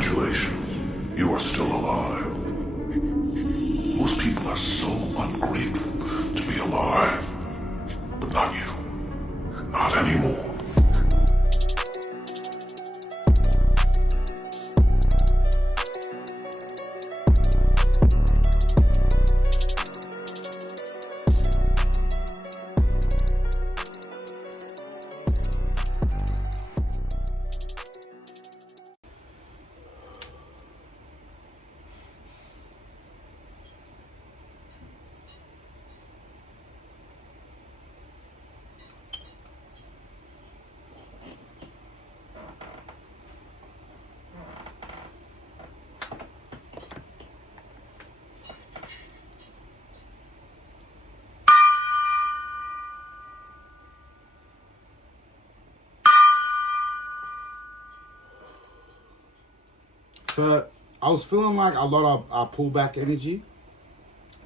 Congratulations, you are still alive. Most people are so ungrateful to be alive, but not you. Not anymore. So I was feeling like a lot of pullback energy,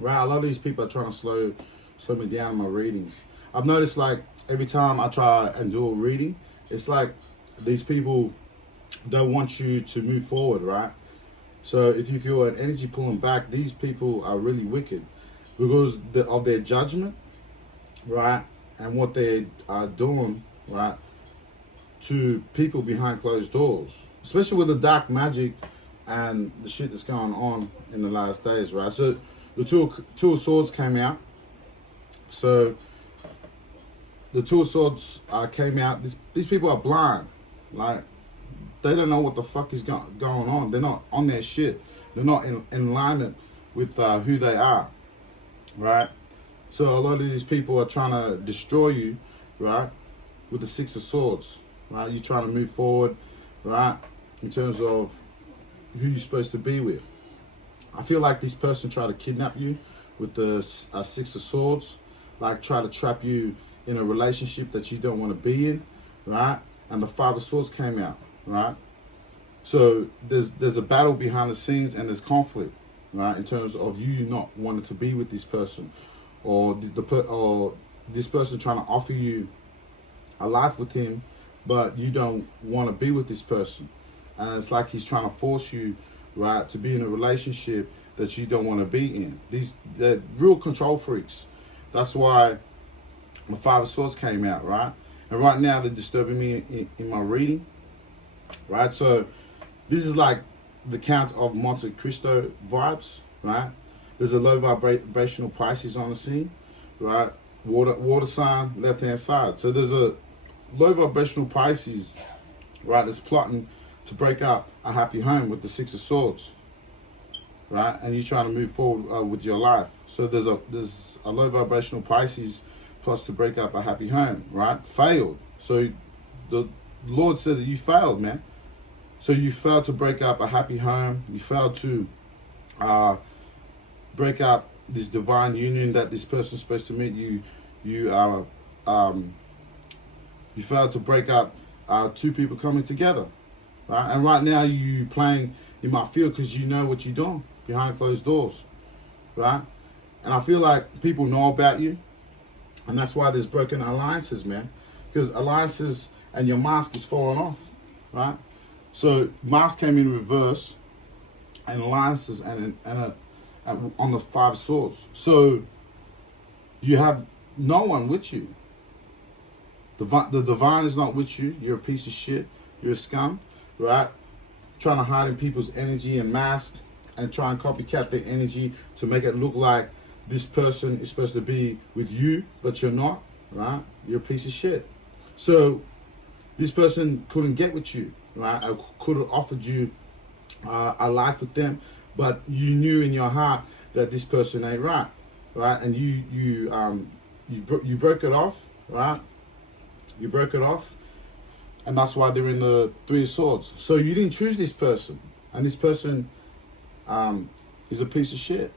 right? A lot of these people are trying to slow me down in my readings. I've noticed like every time I try and do a reading, it's like these people don't want you to move forward, right? So if you feel an energy pulling back, these people are really wicked because of their judgment, right? And what they are doing, right, to people behind closed doors, especially with the dark magic and the shit that's going on in the last days, right? So the two of swords came out. So the two of swords came out. These people are blind, like they don't know what the fuck is going on. They're not on their shit. They're not in alignment with who they are, right? So a lot of these people are trying to destroy you, right, with the Six of Swords, right? You're trying to move forward, right, in terms of who you're supposed to be with. I feel like this person tried to kidnap you with the Six of Swords, like try to trap you in a relationship that you don't want to be in, right? And the Five of Swords came out, right? So there's a battle behind the scenes and there's conflict, right? In terms of you not wanting to be with this person, or this person trying to offer you a life with him, but you don't want to be with this person. And it's like he's trying to force you, right, to be in a relationship that you don't want to be in. They're real control freaks. That's why the Five of Swords came out, right? And right now they're disturbing me in my reading, right? So this is like the Count of Monte Cristo vibes, right? There's a low vibrational Pisces on the scene, right? Water sign, left-hand side. So there's a low vibrational Pisces, right, that's plotting to break up a happy home with the Six of Swords, right? And you're trying to move forward with your life. So there's a low vibrational Pisces plus to break up a happy home, right? Failed. So the Lord said that you failed, man. So you failed to break up a happy home. You failed to break up this divine union that this person's supposed to meet. You failed to break up two people coming together. Right? And right now you playing in my field because you know what you're doing behind closed doors, right? And I feel like people know about you, and that's why there's broken alliances, man. Because alliances and your mask is falling off, right? So mask came in reverse, and alliances and on the Five Swords. So you have no one with you. The divine is not with you. You're a piece of shit. You're a scum. Right? Trying to hide in people's energy and mask and try and copycat their energy to make it look like this person is supposed to be with you, but you're not, right? You're a piece of shit. So this person couldn't get with you, right? I could have offered you a life with them, but you knew in your heart that this person ain't right, right? And you broke it off, right? You broke it off. And that's why they're in the Three of Swords. So you didn't choose this person. And this person is a piece of shit.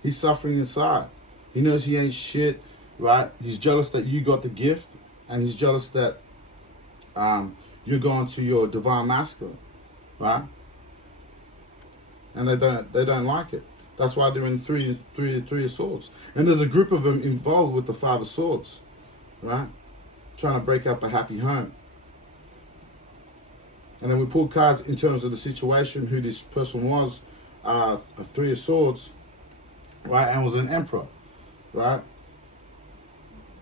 He's suffering inside. He knows he ain't shit, right? He's jealous that you got the gift. And he's jealous that you're going to your divine masculine, right? And they don't like it. That's why they're in three of Swords. And there's a group of them involved with the Five of Swords, right? Trying to break up a happy home. And then we pulled cards in terms of the situation, who this person was, a Three of Swords, right? And was an emperor, right?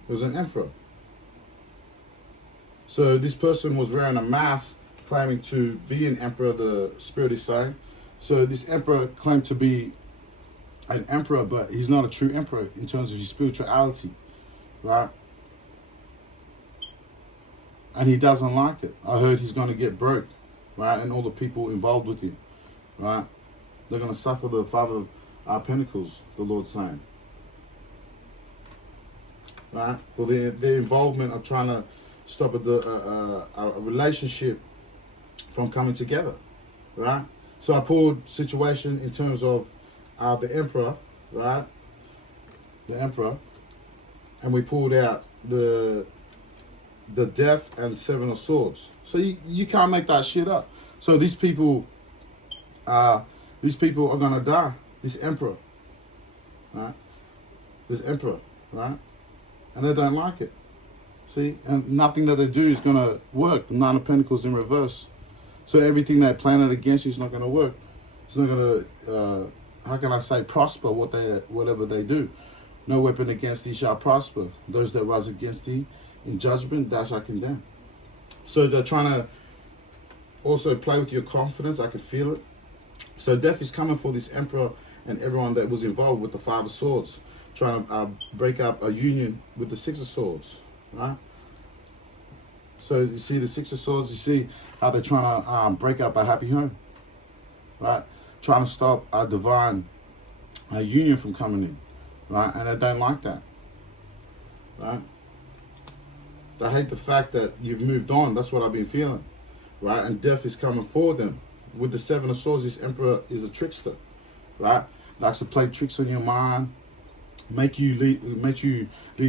It was an emperor. So this person was wearing a mask, claiming to be an emperor, the spirit is saying. So this emperor claimed to be an emperor, but he's not a true emperor in terms of his spirituality, right? And he doesn't like it. I heard he's going to get broke, right? And all the people involved with him, right? They're going to suffer the Father of Pentacles, the Lord's saying, right? For their involvement of trying to stop a relationship from coming together, right? So I pulled situation in terms of the Emperor, right? The Emperor, and we pulled out the Death and Seven of Swords. So you can't make that shit up. So these people are gonna die. This Emperor, right? This Emperor, right? And they don't like it. See, and nothing that they do is gonna work. Nine of Pentacles in reverse. So everything they planted against you is not gonna work. It's not gonna. How can I say prosper? Whatever they do, no weapon against thee shall prosper. Those that rise against thee in judgment, thou shalt condemn. So they're trying to also play with your confidence. I can feel it. So death is coming for this Emperor and everyone that was involved with the Five of Swords, trying to break up a union with the Six of Swords, right? So you see the Six of Swords, you see how they're trying to break up a happy home, right? Trying to stop a divine union from coming in, right? And they don't like that, right? They hate the fact that you've moved on. That's what I've been feeling, right? And death is coming for them. With the Seven of Swords, this Emperor is a trickster, right? Likes to play tricks on your mind, make you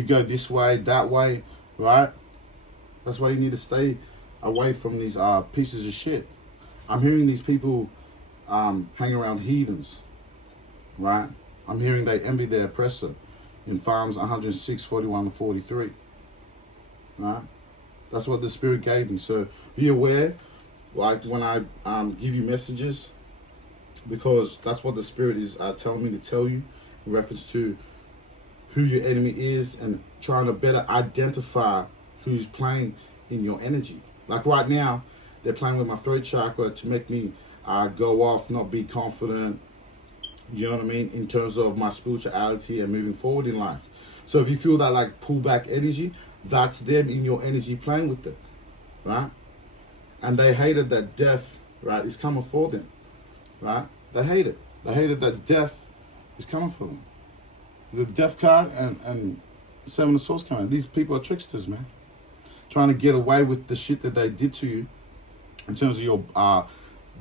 go this way, that way, right? That's why you need to stay away from these pieces of shit. I'm hearing these people hang around heathens, right? I'm hearing they envy their oppressor in Psalms 106, 41 and 43, right? That's what the Spirit gave me. So be aware, like when I give you messages, because that's what the Spirit is telling me to tell you in reference to who your enemy is and trying to better identify who's playing in your energy. Like right now, they're playing with my throat chakra to make me go off, not be confident, you know what I mean, in terms of my spirituality and moving forward in life. So if you feel that like pull back energy, that's them in your energy playing with it, right? And they hated that death, right, is coming for them, right? They hate it. They hated that death is coming for them. The death card and Seven of Swords coming. These people are tricksters, man. Trying to get away with the shit that they did to you in terms of your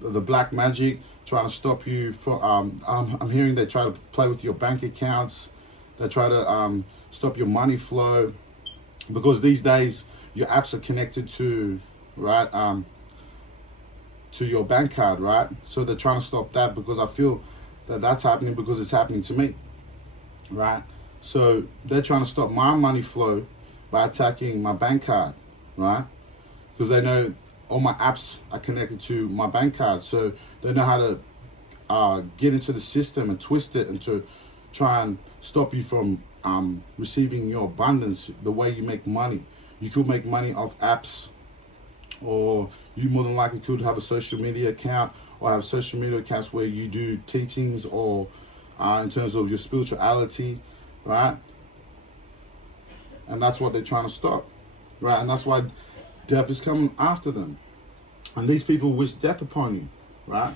the black magic, trying to stop you from I'm hearing they try to play with your bank accounts. They try to stop your money flow, because these days your apps are connected to, right, to your bank card, right? So they're trying to stop that, because I feel that that's happening because it's happening to me, right? So they're trying to stop my money flow by attacking my bank card, right? Because they know all my apps are connected to my bank card, so they know how to get into the system and twist it and to try and stop you from receiving your abundance, the way you make money. You could make money off apps, or you more than likely could have a social media account, or have social media accounts where you do teachings, or in terms of your spirituality, right? And that's what they're trying to stop, right? And that's why death is coming after them. And these people wish death upon you, right?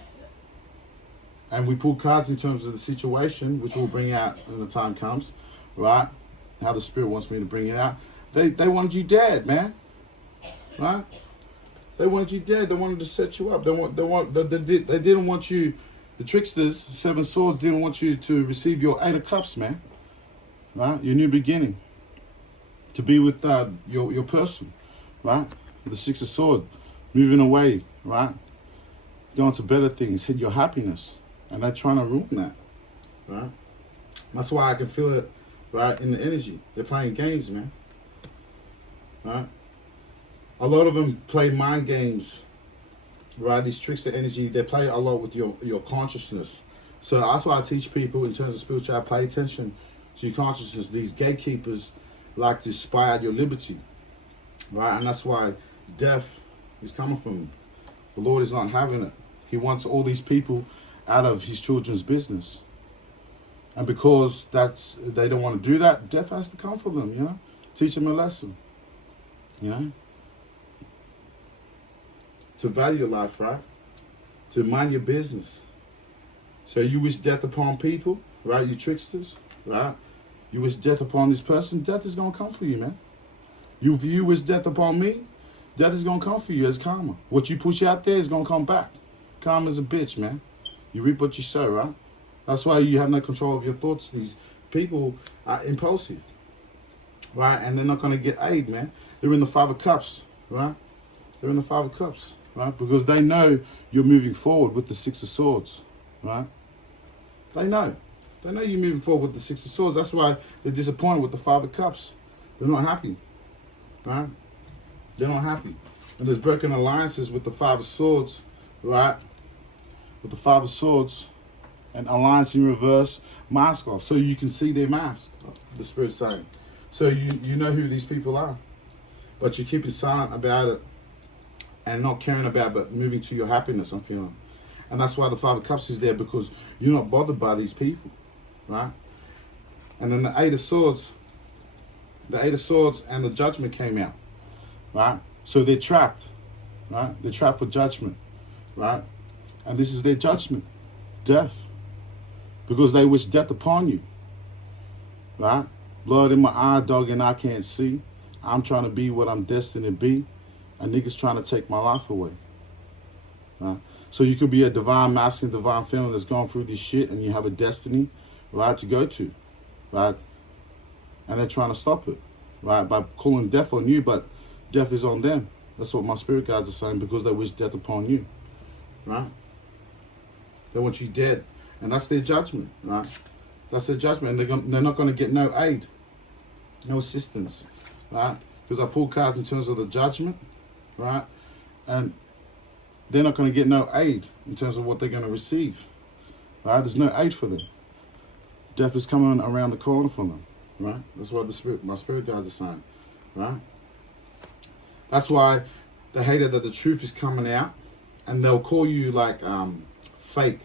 And we pull cards in terms of the situation, which we'll bring out when the time comes, right? How the Spirit wants me to bring it out. They wanted you dead, man, right? They wanted you dead. They wanted to set you up. They didn't want you. The tricksters, Seven Swords, didn't want you to receive your Eight of Cups, man, right? Your new beginning, to be with your person, right? The Six of Swords, moving away, right? Going to better things, hit your happiness, and they're trying to ruin that, right? That's why I can feel it, right, in the energy. They're playing games, man, right? A lot of them play mind games right? This trickster energy, they play a lot with your consciousness. So that's why I teach people in terms of spirituality, pay attention to your consciousness. These gatekeepers like to spy out your liberty, right? And that's why death is coming from. The Lord is not having it. He wants all these people out of his children's business. And because they don't want to do that, death has to come for them, you know? Teach them a lesson, you know? To value life, right? To mind your business. So you wish death upon people, right? You tricksters, right? You wish death upon this person, death is going to come for you, man. You wish death upon me, death is going to come for you as karma. What you push out there is going to come back. Karma's a bitch, man. You reap what you sow, right? That's why you have no control of your thoughts. These people are impulsive, right? And they're not going to get aid, man. They're in the Five of Cups, right? They're in the Five of Cups, right? Because they know you're moving forward with the Six of Swords, right? They know. They know you're moving forward with the Six of Swords. That's why they're disappointed with the Five of Cups. They're not happy, right? They're not happy. And there's broken alliances with the Five of Swords, right? With the Five of Swords and alliance in reverse, mask off. So you can see their mask, the Spirit's saying. So you know who these people are. But you're keeping silent about it and not caring about it, but moving to your happiness, I'm feeling. And that's why the Five of Cups is there, because you're not bothered by these people, right? And then the Eight of Swords and the Judgment came out, right? So they're trapped, right? They're trapped for judgment, right? And this is their judgment, death. Because they wish death upon you, right? Blood in my eye, dog, and I can't see. I'm trying to be what I'm destined to be. And niggas trying to take my life away, right? So you could be a divine masculine, divine feminine that's going through this shit, and you have a destiny, right, to go to, right? And they're trying to stop it, right, by calling death on you, but death is on them. That's what my spirit guides are saying, because they wish death upon you, right? They want you dead. And that's their judgment, right? That's their judgment. And they're not going to get no aid, no assistance, right? Because I pull cards in terms of the judgment, right? And they're not going to get no aid in terms of what they're going to receive, right? There's no aid for them. Death is coming around the corner for them, right? That's what my spirit guides are saying, right? That's why they hate it that the truth is coming out, and they'll call you like fake.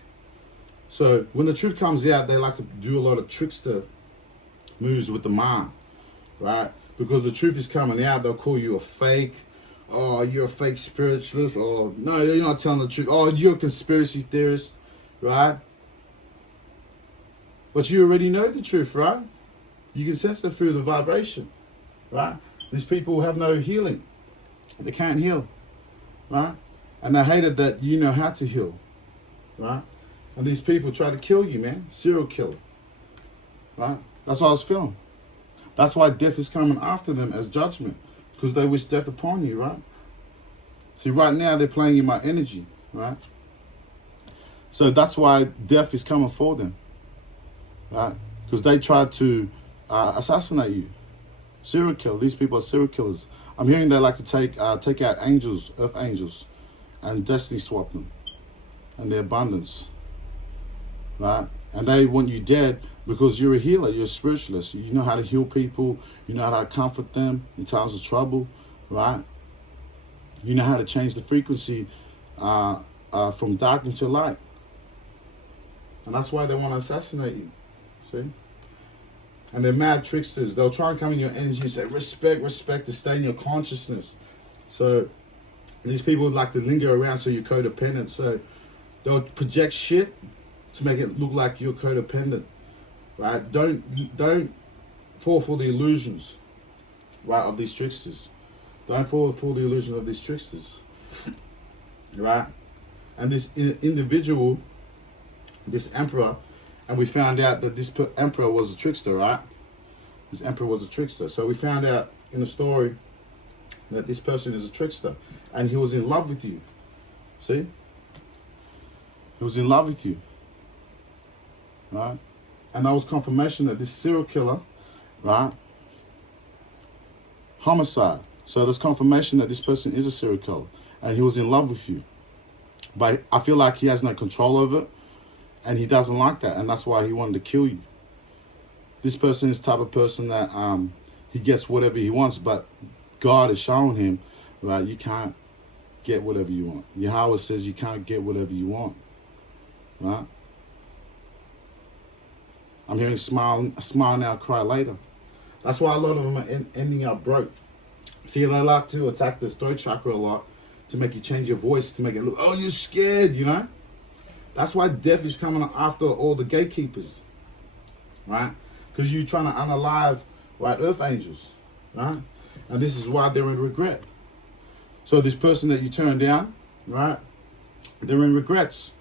So when the truth comes out, they like to do a lot of trickster moves with the mind, right? Because the truth is coming out, they'll call you a fake. Oh, you're a fake spiritualist. Or no, you're not telling the truth. Oh, you're a conspiracy theorist, right? But you already know the truth, right? You can sense it through the vibration, right? These people have no healing. They can't heal, right? And they hate it that you know how to heal, right? And these people try to kill you, man. Serial killer. Right? That's what I was feeling. That's why death is coming after them as judgment. Because they wish death upon you, right? See, right now they're playing in my energy, right? So that's why death is coming for them, right? Because they tried to assassinate you. Serial killer. These people are serial killers. I'm hearing they like to take out angels, earth angels, and destiny swap them. And their abundance. Right? And they want you dead because you're a healer, you're a spiritualist. You know how to heal people, you know how to comfort them in times of trouble, right? You know how to change the frequency from dark into light. And that's why they want to assassinate you, see? And they're mad tricksters. They'll try and come in your energy and say, respect, respect, to stay in your consciousness. So these people would like to linger around so you're codependent. So they'll project shit to make it look like you're codependent, right? Don't fall for the illusions, right, of these tricksters. Don't fall for the illusion of these tricksters, right? And this individual, this emperor, and we found out that this emperor was a trickster, right? This emperor was a trickster. So we found out in the story that this person is a trickster, and he was in love with you. See? He was in love with you. Right? And that was confirmation that this serial killer, right? Homicide. So there's confirmation that this person is a serial killer. And he was in love with you. But I feel like he has no control over it, and he doesn't like that, and that's why he wanted to kill you. This person is the type of person that he gets whatever he wants, but God is showing him, right, you can't get whatever you want. Yahweh says you can't get whatever you want, right? I'm hearing smile now, cry later. That's why a lot of them are ending up broke. See, they like to attack the throat chakra a lot to make you change your voice, to make it look, oh, you're scared, you know? That's why death is coming after all the gatekeepers, right? Because you're trying to unalive, right, earth angels, right? And this is why they're in regret. So this person that you turn down, right, they're in regrets,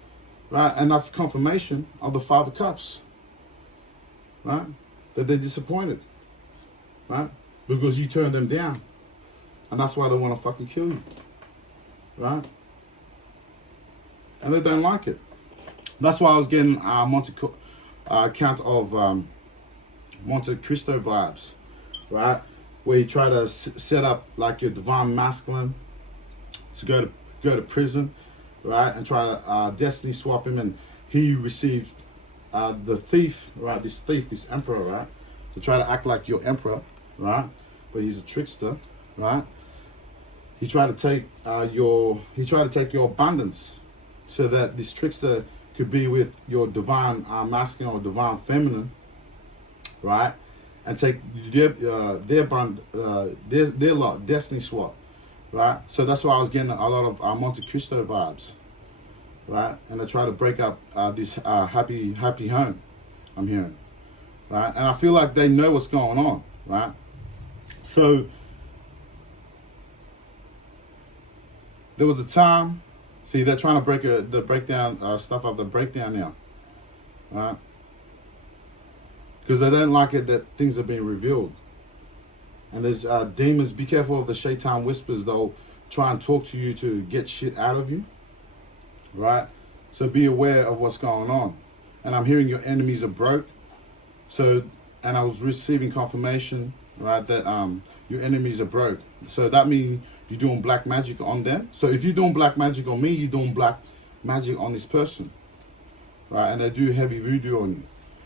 right? And that's confirmation of the Five of Cups, right? That they're disappointed, right? Because you turned them down. And that's why they want to fucking kill you, right? And they don't like it. That's why I was getting Count of Monte Cristo vibes, right? Where you try to set up like your divine masculine to go to prison, right? And try to destiny swap him, and he received the thief, right? This emperor, right? To try to act like your emperor, right? But he's a trickster, right? He tried to take your abundance, so that this trickster could be with your divine masculine or divine feminine, right? And take their lot, destiny swap, right? So that's why I was getting a lot of Monte Cristo vibes, right? And they try to break up this happy home, I'm hearing, right? And I feel like they know what's going on, right? So there was a time. See, they're trying to break down stuff up the breakdown now, right? Because they don't like it that things are being revealed. And there's demons. Be careful of the shaitan whispers. They'll try and talk to you to get shit out of you, right? So be aware of what's going on. And I'm hearing your enemies are broke. So, and I was receiving confirmation, right, that your enemies are broke. So that means you're doing black magic on them. So if you're doing black magic on me, you're doing black magic on this person, right? And they do heavy voodoo on you.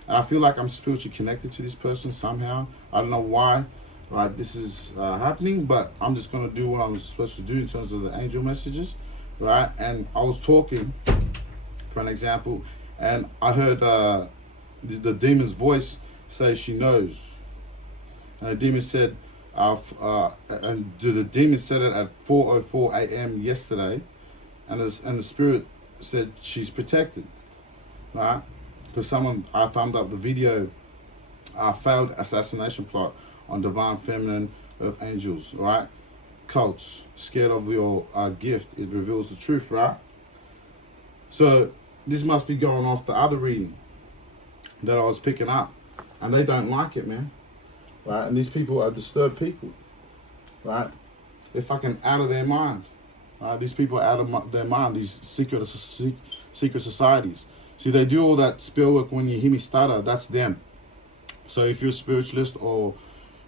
And I feel like I'm spiritually connected to this person somehow. I don't know why, right, this is happening, but I'm just going to do what I'm supposed to do in terms of the angel messages, right? And I was talking, for an example, and I heard the demon's voice say she knows. And the demon said, and the demon said it at 4:04 a.m. yesterday, and the spirit said she's protected, right? Because I thumbed up the video, failed assassination plot on divine feminine earth angels, right? Cults, scared of your gift, it reveals the truth, right? So this must be going off the other reading that I was picking up, and they don't like it, man. Right, and these people are disturbed people, right? They're fucking out of their mind. Right? These people are out of their mind. These secret societies. See, they do all that spell work. When you hear me stutter, that's them. So if you're a spiritualist or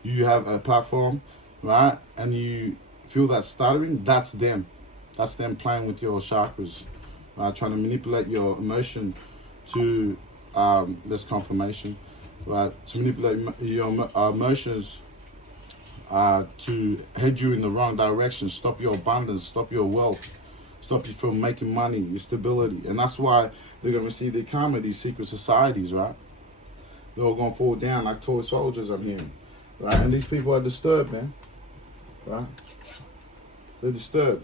you have a platform, right, and you feel that stuttering, that's them. That's them playing with your chakras, trying to manipulate your emotion to this confirmation. Right, to manipulate your emotions, to head you in the wrong direction, stop your abundance, stop your wealth, stop you from making money, your stability. And that's why they're going to receive their karma, these secret societies, right? They're all going to fall down like toy soldiers, I'm hearing. Right, and these people are disturbed, man. Right? They're disturbed.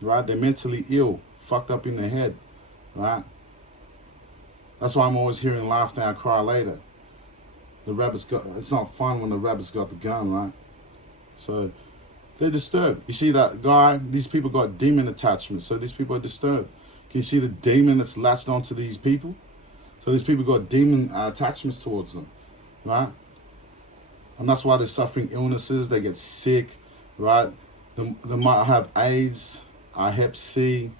Right? They're mentally ill, fucked up in their head. Right? That's why I'm always hearing laugh now, cry later. It's not fun when the rabbit's got the gun, right? So they're disturbed. You see that guy, these people got demon attachments, so these people are disturbed. Can you see the demon that's latched onto these people? So these people got demon attachments towards them, right? And that's why they're suffering illnesses, they get sick, right? They might have AIDS, Hep C,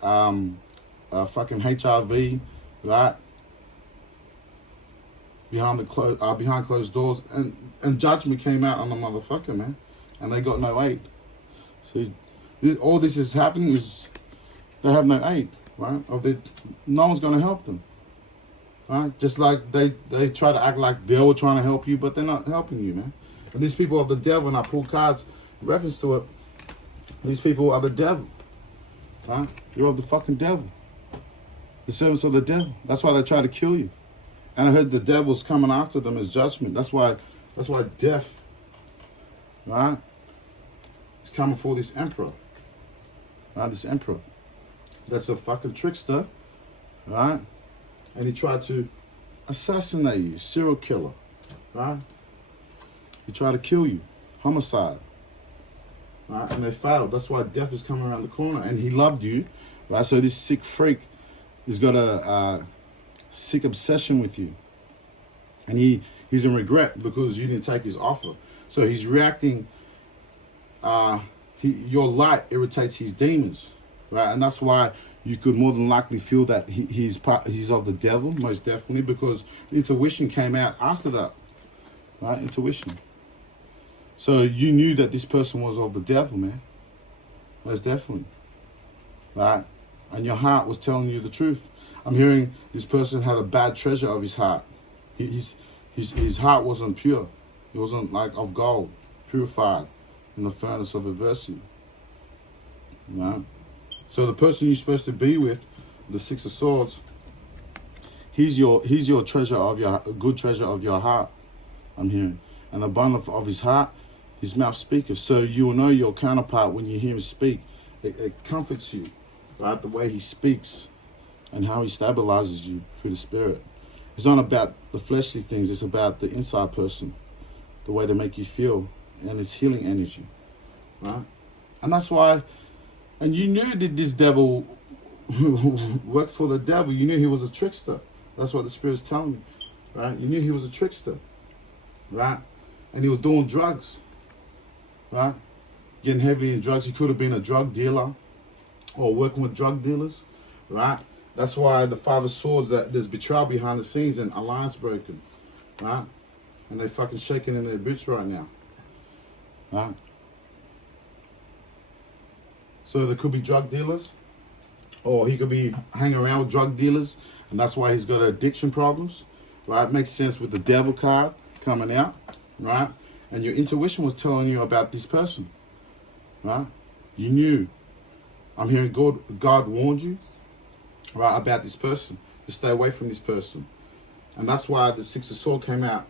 fucking HIV, right? Behind closed doors, and judgment came out on the motherfucker, man, and they got no aid. See, all this is happening is they have no aid, right? No one's going to help them, right? Just like they try to act like they were trying to help you, but they're not helping you, man. And these people of the devil, and I pull cards in reference to it, these people are the devil, right? You're of the fucking devil. The servants of the devil. That's why they try to kill you. And I heard the devil's coming after them as judgment. That's why death, right, is coming for this emperor. Right, this emperor. That's a fucking trickster, right? And he tried to assassinate you, serial killer, right? He tried to kill you, homicide, right? And they failed. That's why death is coming around the corner. And he loved you, right? So this sick freak has got a sick obsession with you, and he's in regret because you didn't take his offer. So he's reacting. Your light irritates his demons, right? And that's why you could more than likely feel that he's of the devil, most definitely, because intuition came out after that, right? Intuition. So you knew that this person was of the devil, man, most definitely, right? And your heart was telling you the truth. I'm hearing this person had a bad treasure of his heart. His heart wasn't pure. It wasn't like of gold, purified in the furnace of adversity. Right? So the person you're supposed to be with, the Six of Swords, he's your treasure of your good treasure of your heart. I'm hearing, and the abundance of his heart, his mouth speaketh. So you will know your counterpart when you hear him speak. It comforts you, right? The way he speaks and how he stabilizes you through the spirit. It's not about the fleshly things. It's about the inside person, the way they make you feel, and it's healing energy, right? And that's why. And you knew that this devil worked for the devil. You knew he was a trickster. That's what the Spirit's telling me, right? You knew he was a trickster, right? And he was doing drugs, right? Getting heavily in drugs. He could have been a drug dealer or working with drug dealers, right? That's why the Five of Swords, that there's betrayal behind the scenes and alliance broken, right? And they fucking shaking in their boots right now, right? So there could be drug dealers, or he could be hanging around with drug dealers, and that's why he's got addiction problems, right? Makes sense with the devil card coming out, right? And your intuition was telling you about this person, right? You knew. I'm hearing God warned you, right, about this person, to stay away from this person. And that's why the Six of Swords came out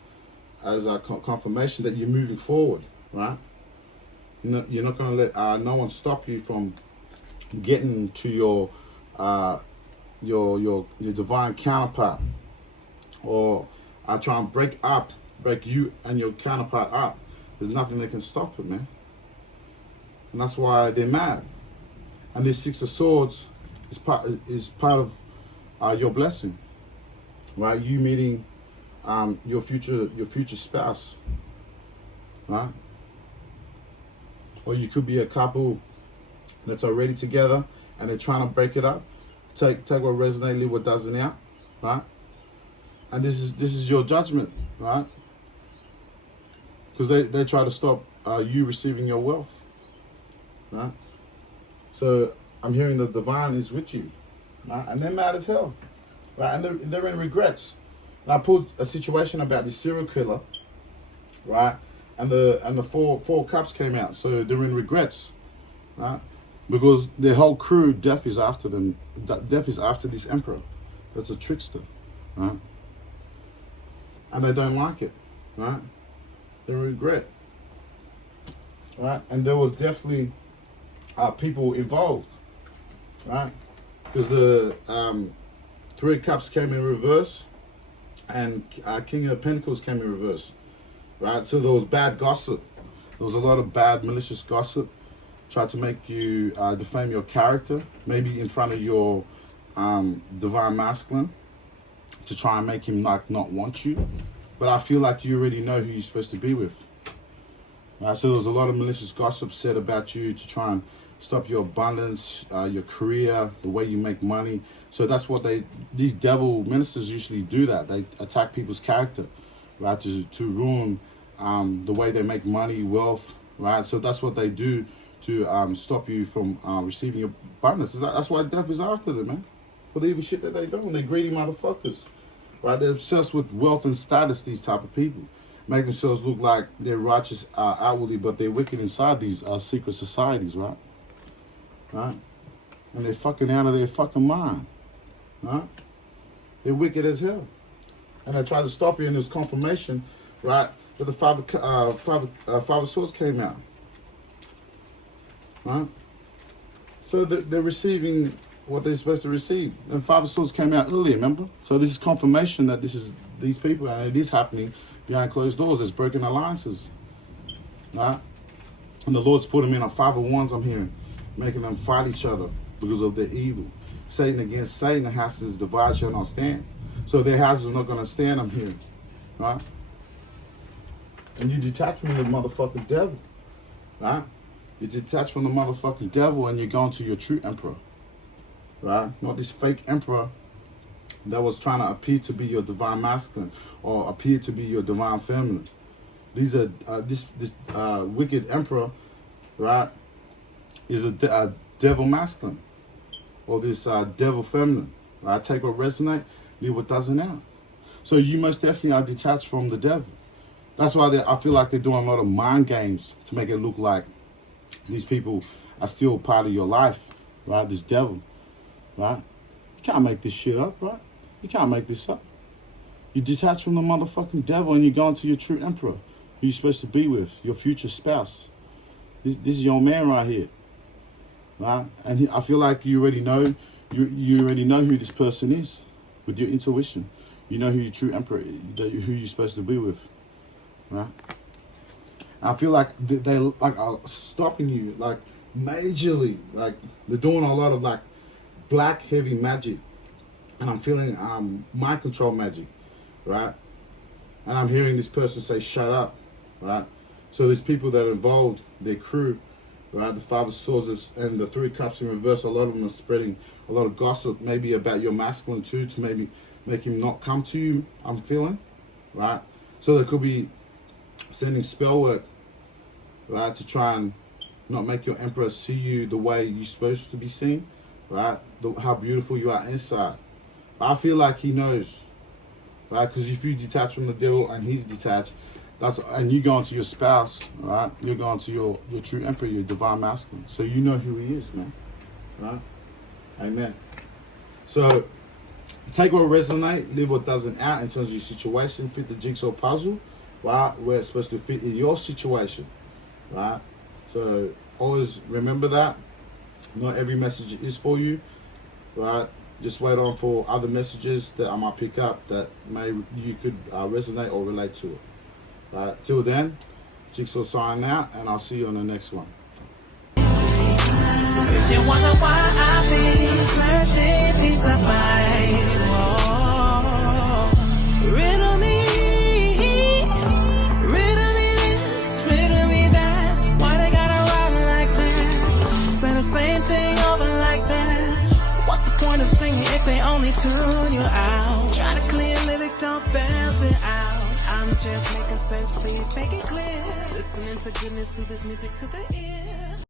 as a confirmation that you're moving forward, right? You're not going to let no one stop you from getting to your divine counterpart, or try and break you and your counterpart up. There's nothing that can stop it, man. And that's why they're mad. And this Six of Swords is part of your blessing, right? You meeting your future spouse, right? Or you could be a couple that's already together and they're trying to break it up. Take what resonates, leave what doesn't out, right? And this is your judgment, right? Because they try to stop you receiving your wealth, right? So I'm hearing the divine is with you, right? And they're mad as hell, right? And they're in regrets. And I pulled a situation about this serial killer, right? And the four cups came out, so they're in regrets, right? Because their whole crew, death is after them. Death is after this emperor. That's a trickster, right? And they don't like it, right? They're in regret, right? And there was definitely people involved, right? Because the Three of Cups came in reverse, and King of Pentacles came in reverse. Right, so there was bad gossip. There was a lot of bad, malicious gossip. Tried to make you defame your character, maybe in front of your divine masculine, to try and make him like not want you. But I feel like you already know who you're supposed to be with. Right, so there was a lot of malicious gossip said about you to try and stop your abundance, your career, the way you make money. So that's what these devil ministers usually do. That they attack people's character, right, to ruin the way they make money, wealth, right? So that's what they do to stop you from receiving your bonus. That's why death is after them, man. For the evil shit that they do. They're greedy motherfuckers. Right? They're obsessed with wealth and status, these type of people. Make themselves look like they're righteous outwardly, but they're wicked inside these secret societies, right? Right? And they're fucking out of their fucking mind. Right? They're wicked as hell. And they try to stop you in this confirmation, right? But the five of swords came out. Right? So they're receiving what they're supposed to receive. And five of swords came out earlier, remember? So this is confirmation that this is these people, and it is happening behind closed doors. There's broken alliances. Right? And the Lord's put them in a five of wands, I'm hearing, making them fight each other because of their evil. Satan against Satan, the houses divided shall not stand. So their houses are not going to stand, I'm hearing. Right? And you detach from the motherfucking devil. Right? You detach from the motherfucking devil and you're going to your true emperor. Right? Not this fake emperor that was trying to appear to be your divine masculine or appear to be your divine feminine. These are this wicked emperor, right, is a devil masculine or this devil feminine. Right? Take what resonates, leave what doesn't out. So you most definitely are detached from the devil. That's why I feel like they're doing a lot of mind games to make it look like these people are still part of your life, right? This devil, right? You can't make this shit up, right? You can't make this up. You detach from the motherfucking devil and you go into your true emperor, who you're supposed to be with, your future spouse. This is your man right here, right? And I feel like you already know, you already know who this person is with your intuition. You know who your true emperor is, who you're supposed to be with, right? I feel like they like are stopping you, like majorly, like they're doing a lot of like black heavy magic, and I'm feeling mind control magic, right? And I'm hearing this person say, "Shut up," right? So there's people that are involved, their crew, right? The Five of Swords and the Three Cups in reverse. A lot of them are spreading a lot of gossip, maybe about your masculine too, to maybe make him not come to you. I'm feeling, right? So they could be sending spell work, right, to try and not make your emperor see you the way you're supposed to be seen, right? How beautiful you are inside. I feel like he knows, right? Because if you detach from the devil and he's detached, and you go into your spouse, right? You're going to your true emperor, your divine masculine. So you know who he is, man, right? Amen. So take what resonates, leave what doesn't out in terms of your situation. Fit the jigsaw puzzle, right? Where it's supposed to fit in your situation. Right? So always remember that. Not every message is for you. Right? Just wait on for other messages that I might pick up that you could resonate or relate to it. Right? Till then, Jigsaw signing out, and I'll see you on the next one. So if you wonder why I've been searching peace of mind, riddle me this, riddle me that. Why they gotta rhyme like that? Say the same thing over like that. So what's the point of singing if they only tune you out? Try to clear lyric, don't belt it out. I'm just making sense, please make it clear. Listening to goodness, to this music to the ear.